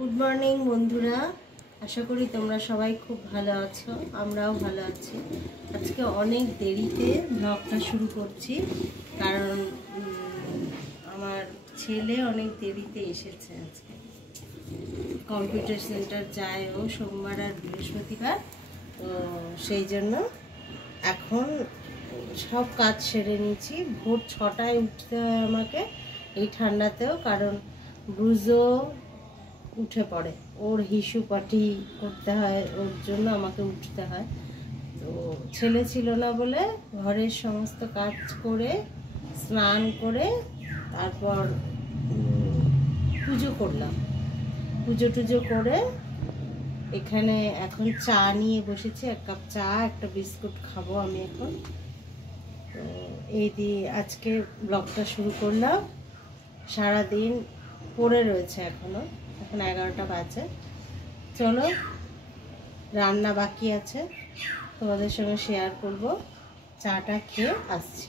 Good morning বন্ধুরা, আশা করি তোমরা সবাই খুব ভালো আছো। আমরাও ভালো আছি। আজকে অনেক দেরিতে ব্লগটা শুরু করছি, কারণ আমার ছেলে অনেক দেরিতে এসেছে। আজকে কম্পিউটার সেন্টার যায় ও সোমবার আর বৃহস্পতিবার, তো সেই জন্য এখন সব কাজ সেরে নিয়েছি। ভোর 6টায় উঠতে হয় আমাকে এই ঠান্ডাতেও, কারণ ব্রুজো উঠে পড়ে, ওর হিসু পাটি করতে হয়, ওর জন্য আমাকে উঠতে হয়। তো ছেলে ছিল না বলে ঘরের সমস্ত কাজ করে স্নান করে তারপর পুজো করলাম। পুজো টুজো করে এখানে এখন চা নিয়ে বসেছি। 1 কাপ চা, একটা বিস্কুট খাবো আমি এখন। তো এই দিয়ে আজকে ব্লগটা শুরু করলাম। সারাদিন পড়ে রয়েছে, এখন 11টা বাজে। চলো, রান্না বাকি আছে, তোমাদের সঙ্গে শেয়ার করব। চাটা খেয়ে আসছি।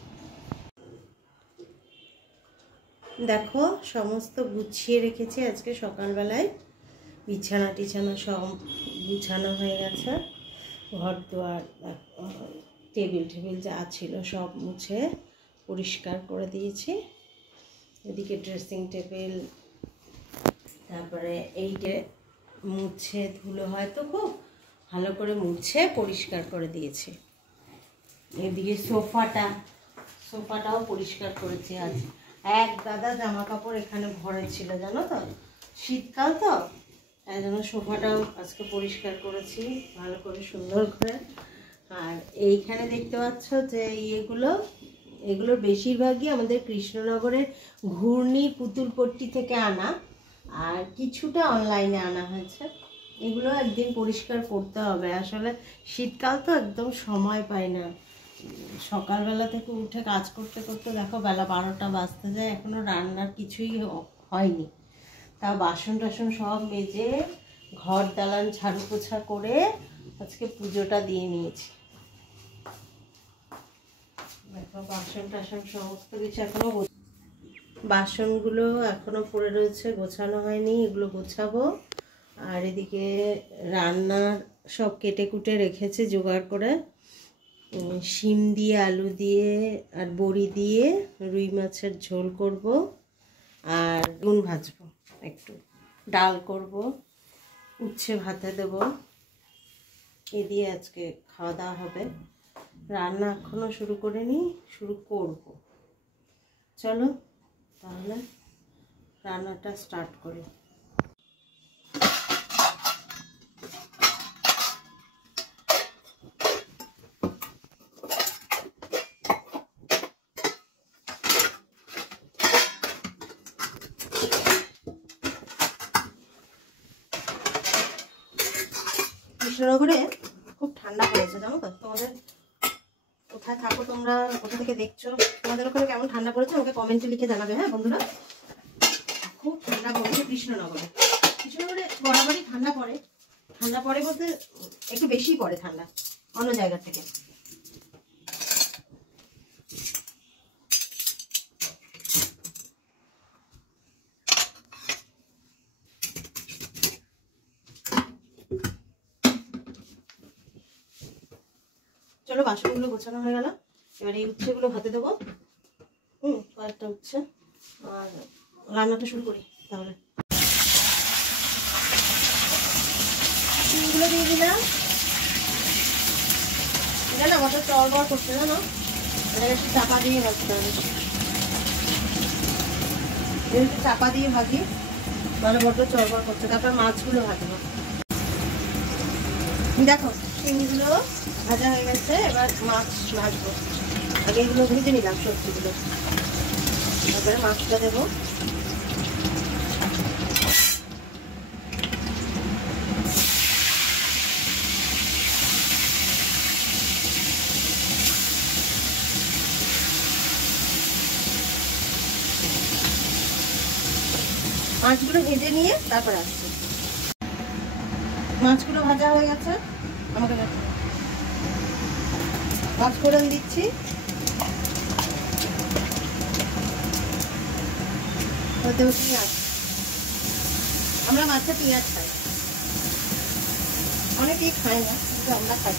দেখো, সমস্ত গুছিয়ে রেখেছি আজকে সকালবেলায়। বিছানা টিছানা সব গুছানো হয়ে গেছে। ঘর দুয়ার, টেবিল টেবিল যা ছিল সব মুছে পরিষ্কার করে দিয়েছি। এদিকে ড্রেসিং টেবিল, তারপরে এইটা মুছে, ধুলো হয়তো খুব ভালো করে মুছে পরিষ্কার করে দিয়েছি। এদিকে সোফাটাও পরিষ্কার করেছি। আজ এক গাদা জামা কাপড় এখানে ভরে ছিল, জানো তো, শীতকাল তো, তাই জন্য সোফাটাও আজকে পরিষ্কার করেছি ভালো করে, সুন্দর করে। আর এইখানে দেখতে পাচ্ছ যে এগুলোর বেশিরভাগই আমাদের কৃষ্ণনগরের ঘূর্ণি পুতুলপট্টি থেকে আনা, আর কিছুটা অনলাইনে আনা হয়েছে। এগুলো একদিন পরিষ্কার করতে হবে। আসলে শীতকাল তো একদম সময় পাই না। সকালবেলা থেকে উঠে কাজ করতে করতে দেখো বেলা 12টা বাজতে যায়, এখনো রান্নার কিছুই হয়নি। তা বাসন টাসন সব মেজে ঘর দালান ঝাড়ু পোছা করে আজকে পুজোটা দিয়ে নিয়েছি। দেখো বাসন টাসন সমস্ত কিছু এখনো, বাসনগুলো এখনো পড়ে রয়েছে, গোছানো হয়নি, এগুলো গোছাবো। আর এদিকে রান্নার সব কেটে কুটে রেখেছে জোগাড় করে। শিম দিয়ে, আলু দিয়ে আর বড়ি দিয়ে রুই মাছের ঝোল করব, আর বেগুন ভাজবো, একটু ডাল করব, উচ্ছে ভাতে দেব। এ দিয়ে আজকে খাওয়া দাওয়া হবে। রান্না এখনো শুরু করিনি, শুরু করব। চলো তাহলে রান্নাটা স্টার্ট করি। কৃষ্ণনগরে খুব ঠান্ডা পড়েছে, জানো তো। তোমাদের কোথায় থাকো, তোমরা কোথা থেকে দেখছো, তোমাদের ওখানে কেমন ঠান্ডা পড়েছে আমাকে কমেন্টে লিখে জানাবে। হ্যাঁ বন্ধুরা, খুব ঠান্ডা পড়েছে কৃষ্ণনগরে। কৃষ্ণনগরে বরাবরই ঠান্ডা পড়ে। ঠান্ডা পড়ে বলতে একটু বেশি পড়ে ঠান্ডা অন্য জায়গা থেকে। চলো, বাসনগুলো গোছানো হয়ে গেল। এবার এই উচ্ছেগুলো ভাতে দেবো। কয়েকটা উচ্ছে, আর রান্নাটা শুরু করি তাহলে। চিংড়িগুলো দিয়ে দিলাম। এটা না কত চড়বড় করছে, জানো, এটাকে একটু চাপা দিয়ে ভাজতে হবে। একটু চাপা দিয়ে ভাজি, মানে বড্ড চড়বড় করছে। তারপর মাছগুলো ভাজবো। দেখো চিংড়িগুলো ভাজা হয়ে গেছে, এবার মাছ ভাজবো। আগে এগুলো ভেজে নিলাম সবজিগুলো, তারপরে মাছটা দেবো। মাছগুলো ভেজে নিয়ে তারপরে আসছি। মাছগুলো ভাজা হয়ে গেছে, আমাকে মাছ ফোড়ন দিচ্ছি। আমরা মাছে পেঁয়াজ খাই, অনেকেই খায় না, কিন্তু আমরা খাই।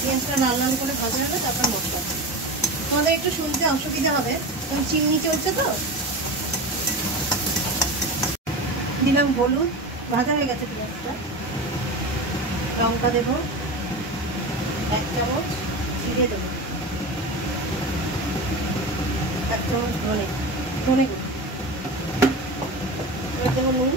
পেঁয়াজটা লাল লাল করে ভাজা হবে, তারপর মশলা। তোমাদের একটু শুনতে অসুবিধা হবে, কারণ চিমনি চলছে তো। দিলাম হলুদ, ভাজা হয়ে গেছে পেঁয়াজটা। লঙ্কা দেবো 1 চামচ, জিরে দেবো 1 চামচ, ধনে গুঁড়ো দেবো, নুন,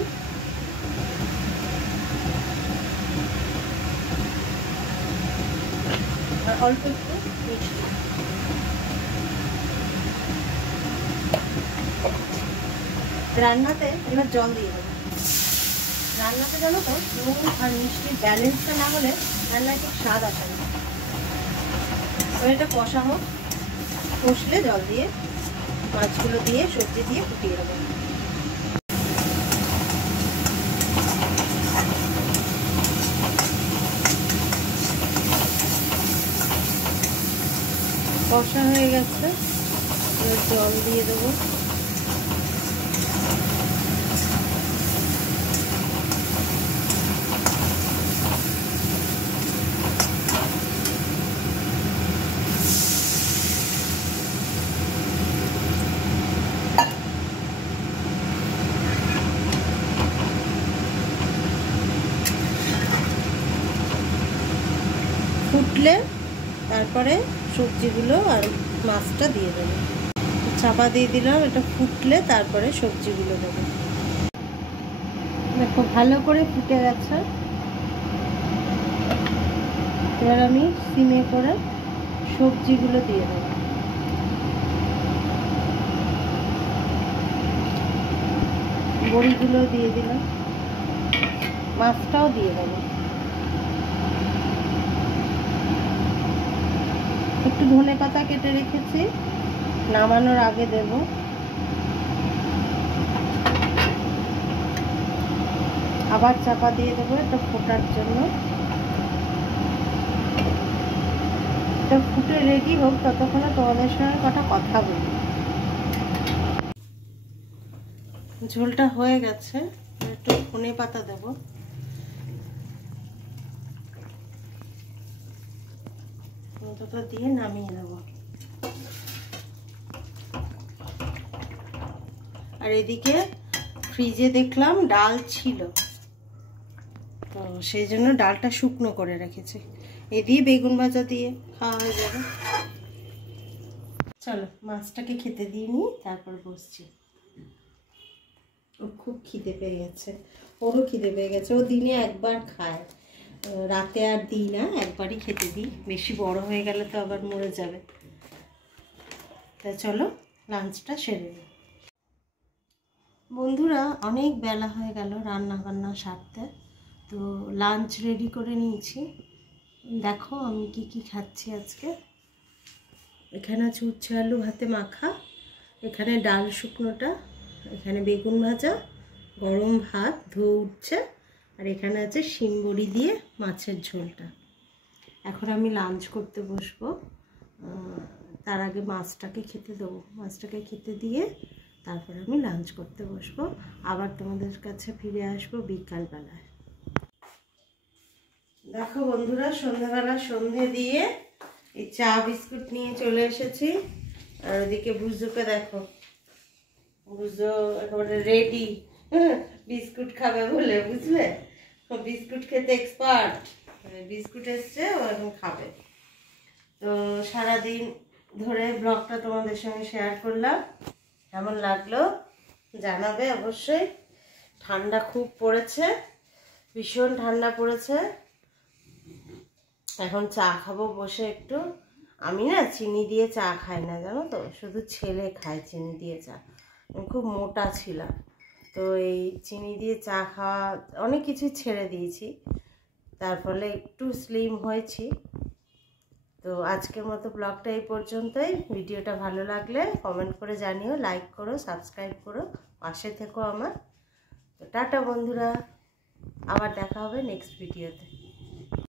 আর অল্প একটু মিষ্টি। রান্নাতে এবার জল দিয়ে দেবো। রান্নাতে জানো তো নুন আর মিষ্টির ব্যালেন্সটা না হলে রান্নায় ঠিক স্বাদ আসে না। এবার এটা কষা হোক, কষলে জল দিয়ে মাছগুলো দিয়ে সবজি দিয়ে ফুটিয়ে দেবো। কষা হয়ে গেছে, এবার জল দিয়ে দেবো। ফুটলে তারপরে সবজিগুলো আর মাছটা দিয়ে দেবো। চাপা দিয়ে দিলাম, এটা ফুটলে তারপরে সবজিগুলো দেবো। দেখো ভালো করে ফুটে গেছে। এবার আমি সিমে করে সবজিগুলো দিয়ে দেবো। বড়িগুলো দিয়ে দিলাম, মাছটাও দিয়ে দেবো। একটু ধনে পাতা কেটে রেখেছি, নামানোর আগে দেব। আবার চাপা দিয়ে দেবো এটা ফোটার জন্য। এটা ফুটে রেডি হোক, ততক্ষণে তোমাদের সঙ্গে কটা কথা বলি। ঝোলটা হয়ে গেছে, একটু ধনে পাতা দেবো। ধনে দিয়ে নামিয়ে নেব। আর এদিকে ফ্রিজে দেখলাম ডাল ছিল, তো সেই জন্য ডালটা শুকনো করে রেখেছি। এ দিয়ে বেগুন ভাজা দিয়ে খাওয়া হয়ে যাবে। চলো মাছটাকে খেতে দিয়ে নিই, তারপর বসছি। ও খুব খিদে পেয়ে গেছে, ওরও খিদে পেয়ে গেছে। ও দিনে একবার খায়, রাতে আর দিই না, একবারই খেতে দিই। বেশি বড় হয়ে গেলে তো আবার মরে যাবে। তাই চলো লাঞ্চটা সেরে নিই। বন্ধুরা অনেক বেলা হয়ে গেল রান্না বান্না সারতে, তো লাঞ্চ রেডি করে নিয়েছি। দেখো আমি কি কি খাচ্ছি আজকে। এখানে আছে উচ্ছে আলু ভাতে মাখা, এখানে ডাল শুকনোটা, এখানে বেগুন ভাজা, গরম ভাত ধুয়ে উঠছে, আর এখানে আছে শিম বড়ি দিয়ে মাছের ঝোলটা। এখন আমি লাঞ্চ করতে বসবো, তার আগে মাছটাকে খেতে দেবো। মাছটাকে খেতে দিয়ে তারপর আমি লাঞ্চ করতে বসবো। আবার তোমাদের কাছে ফিরে আসবো বিকালবেলায়। দেখো বন্ধুরা, সন্ধ্যাবেলা সন্ধে দিয়ে এই চা বিস্কুট নিয়ে চলে এসেছি। আর ওদিকে বুঝুকে দেখো, বুঝো একেবারে রেডি বিস্কুট খাবে বলে, বুঝলে বিস্কুট খেতে এক্সপার্ট। বিস্কুট এসছে, ও এখন খাবে। তো সারাদিন ধরে ব্লগটা তোমাদের সঙ্গে শেয়ার করলাম, কেমন লাগলো জানাবে অবশ্যই। ঠান্ডা খুব পড়েছে, ভীষণ ঠান্ডা পড়েছে। এখন চা খাবো বসে একটু। আমি না চিনি দিয়ে চা খাই না, জানো তো, শুধু ছেলে খায় চিনি দিয়ে চা। আমি খুব মোটা ছিলাম, তো এই চিনি দিয়ে চা খাওয়া অনেক কিছু ছেড়ে দিয়েছি, তার ফলে একটু স্লিম হয়েছি। তো আজকের মতো ব্লগটা এই পর্যন্তই। ভিডিওটা ভালো লাগলে কমেন্ট করে জানিও, লাইক করো, সাবস্ক্রাইব করো, পাশে থেকো আমার। তো টাটা বন্ধুরা, আবার দেখা হবে নেক্সট ভিডিওতে।